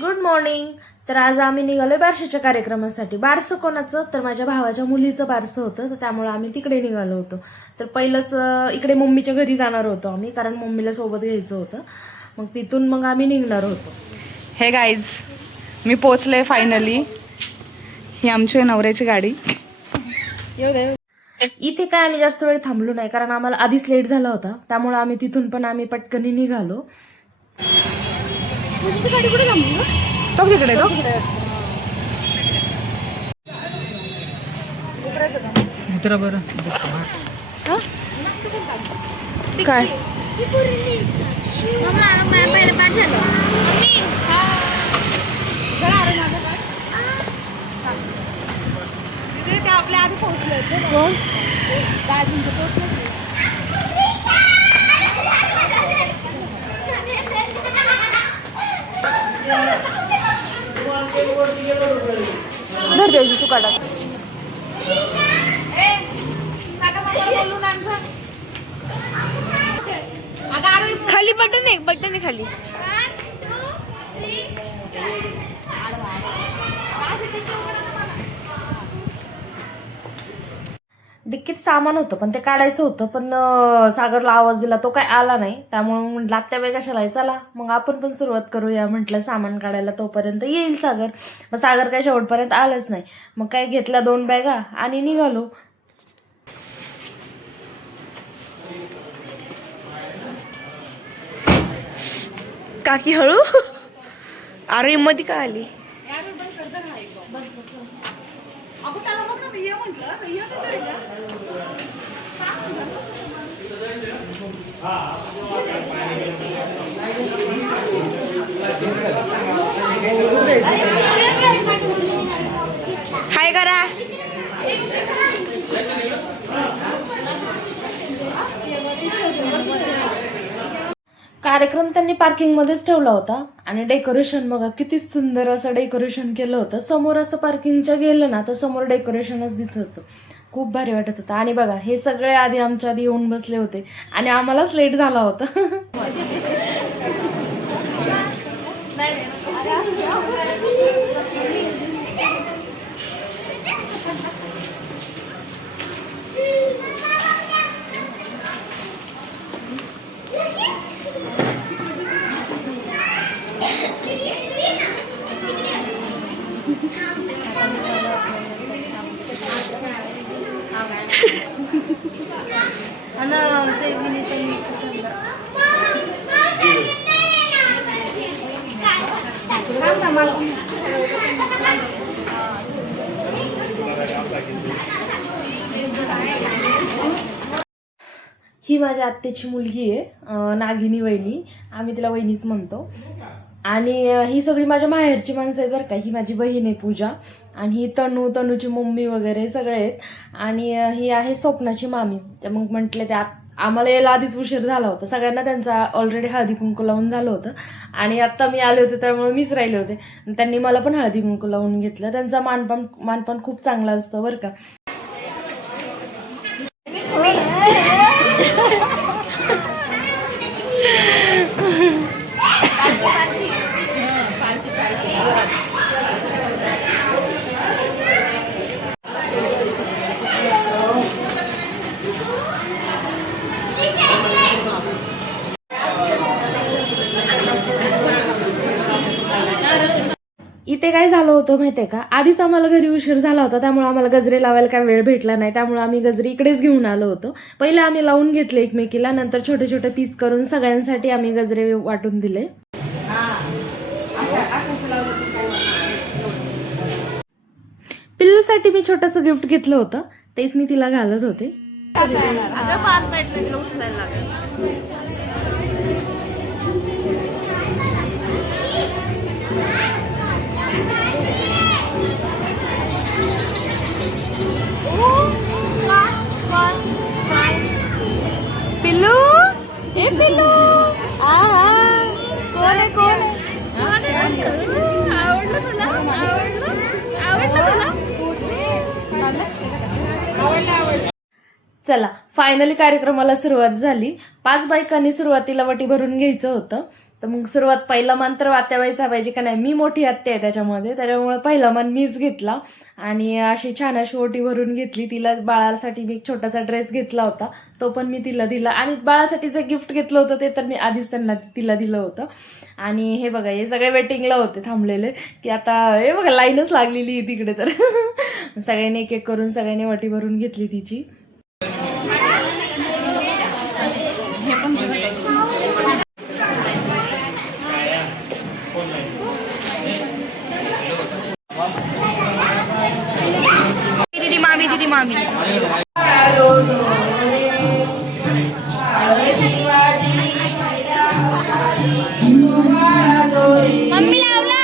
Good morning. तर आज आम्ही निघालो बारशाच्या कार्यक्रमासाठी. बारसं कोणाचं? तर माझ्या भावाच्या मुलीचं बारसं होतं, तर त्यामुळे आम्ही तिकडे निघालो होतो. तर पहिलंच इकडे मम्मीच्या घरी जाणार होतो आम्ही, कारण मम्मीला सोबत घ्यायचं होतं. मग तिथून मग आम्ही निघणार होतो. हे गाईज, मी पोचले फायनली. ही आमची नवऱ्याची गाडी. इथे काय आम्ही जास्त वेळ थांबलो नाही, कारण आम्हाला आधीच लेट झाला होता. त्यामुळे आम्ही तिथून पण आम्ही पटकनी निघालो. गाडी कुठे थांबली? तो तिकडे तो उतरा बरं. काय आपल्या आधी पोहोचले धर द्यायची तू काढा. खाली बटन आहे खाली. डिक्कीत सामान होतं, पण ते काढायचं होतं. पण सागरला आवाज दिला, तो काय आला नाही. त्यामुळे म्हटलं आत्या बाई कशाला आहे, चला मग आपण पण सुरुवात करूया म्हटलं सामान काढायला. तोपर्यंत येईल सागर. मग सागर काय शेवटपर्यंत आलंच नाही. मग काय घेतल्या 2 बॅगा आणि निघालो. काकी हळू. अरे मध्ये का आली? हाय करा. कार्यक्रम त्यांनी पार्किंगमध्येच ठेवला होता. आणि डेकोरेशन बघा किती सुंदर असं डेकोरेशन केलं होतं. समोर असं पार्किंगच्या गेलं ना तर समोर डेकोरेशनच दिसत होतं. खूप भारी वाटत होतं. आणि बघा हे सगळे आमच्या आधी येऊन बसले होते आणि आम्हालाच लेट झाला होता. ही माझ्या आत्याची मुलगी आहे, नागिनी वहिनी. आम्ही तिला वहिनीच म्हणतो. आणि ही सगळी माझ्या माहेरची माणसं आहेत बरं का. ही माझी बहीण आहे पूजा, आणि ही तनूची मम्मी वगैरे सगळे आहेत. आणि ही आहे स्वप्नाची मामी. तर मग म्हटले ते आम्हाला यायला आधीच उशीर झाला होता. सगळ्यांना त्यांचा ऑलरेडी हळदी कुंकू लावून झालं होतं. आणि आत्ता मी आले होते त्यामुळे मीच राहिले होते. त्यांनी मला पण हळदी कुंकू लावून घेतलं. त्यांचा मानपान खूप चांगला असतं बरं का. इथे काय झालं होतं माहितीये का, आधीच आम्हाला घरी उशीर झाला होता. त्यामुळे आम्हाला गजरे लावायला काय वेळ भेटला नाही. त्यामुळे आम्ही गजरे इकडेच घेऊन आलो होतो. पहिले आम्ही लावून घेतले एकमेकीला, नंतर छोटे छोटे पीस करून सगळ्यांसाठी आम्ही गजरे वाटून दिले. पिल्लूसाठी मी छोटंसं गिफ्ट घेतलं होतं, तेच मी तिला घालत होते. पिल्लू, हे पिल्लू. कोण आवडलं तुला? चला फायनली कार्यक्रमाला सुरुवात झाली. 5 बायकांनी सुरुवातीला वटी भरून घ्यायचं होतं. तर मग सुरुवात पहिला मान तर आत्याबाईचा पाहिजे का नाही, मी मोठी आत्या आहे त्याच्यामुळे पहिला मान मीच घेतला आणि अशी छान अशी ओटी भरून घेतली. तिला बाळासाठी मी एक छोटासा ड्रेस घेतला होता, तो पण मी तिला दिला आणि बाळासाठी जे गिफ्ट घेतलं होतं ते तर मी आधीच तिला दिलं होतं. आणि हे बघा हे सगळे वेटिंगला होते थांबलेले की आता हे बघा लाईनच लागलेली आहे तिकडे. तर सगळ्यांनी एक एक करून सगळ्यांनी वटी भरून घेतली तिची. दीदी मामी मम्मी लावला.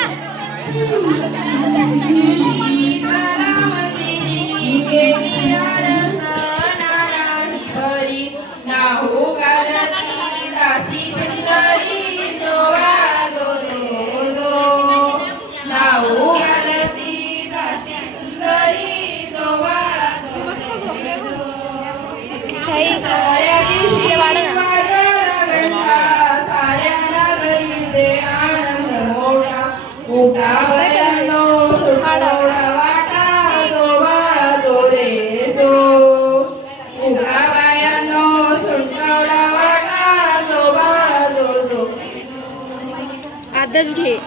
आदर्श घे.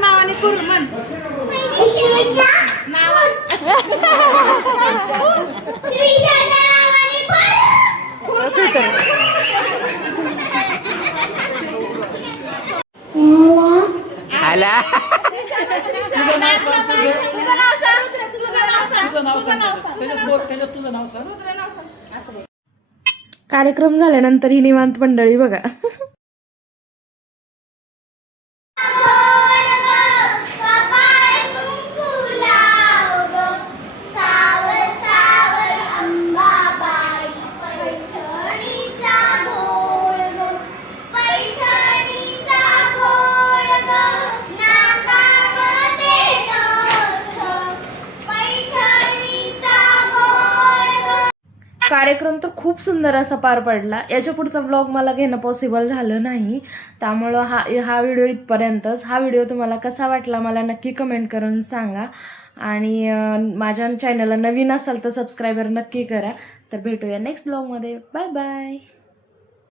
नावाने करू म्हण. कार्यक्रम झाल्यानंतर ही निवांत मंडळी बघा. कार्यक्रम तर खूप सुंदर असा पार पडला. याच्या पुढचा व्लॉग मला घेणं पॉसिबल झालं नाही, त्यामुळं हा व्हिडिओ इथपर्यंतच. हा व्हिडिओ तुम्हाला कसा वाटला मला नक्की कमेंट करून सांगा आणि माझ्या चॅनलला नवीन असाल तर सबस्क्रायबर नक्की करा. तर भेटूया नेक्स्ट व्लॉगमध्ये. Bye bye.